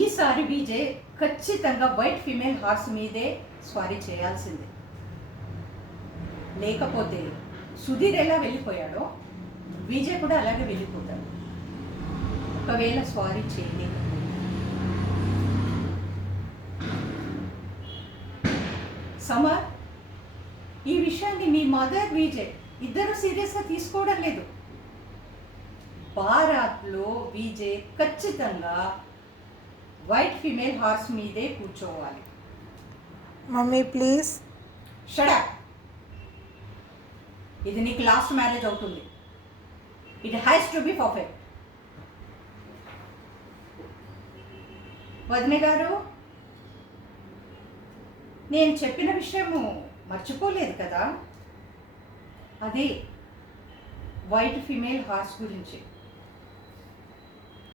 ఈసారి విజయ్ ఖచ్చితంగా white female horse మీదే స్వారీ చేయాల్సిందే. లేకపోతే సుధీర్ ఎలా వెళ్ళిపోయాడో విజయ్ కూడా అలాగే వెళ్ళిపోతాడు. ఒకవేళ స్వారీ చేయలేకపోతే సమర్, ఈ విషయాన్ని మీ మదర్ విజయ్ ఇద్దరు సీరియస్గా తీసుకోవడం లేదు. బారాత్లో విజయ్ ఖచ్చితంగా వైట్ ఫీమేల్ హార్స్ మీదే కూర్చోవాలి. Mummy please. Shut up. ఇది నీకు లాస్ట్ మ్యారేజ్ అవుతుంది. It has to be perfect. వదిన గారు, నేను చెప్పిన విషయము మర్చిపోలేదు కదా? అదే వైట్ ఫీమేల్ హార్స్ గురించి.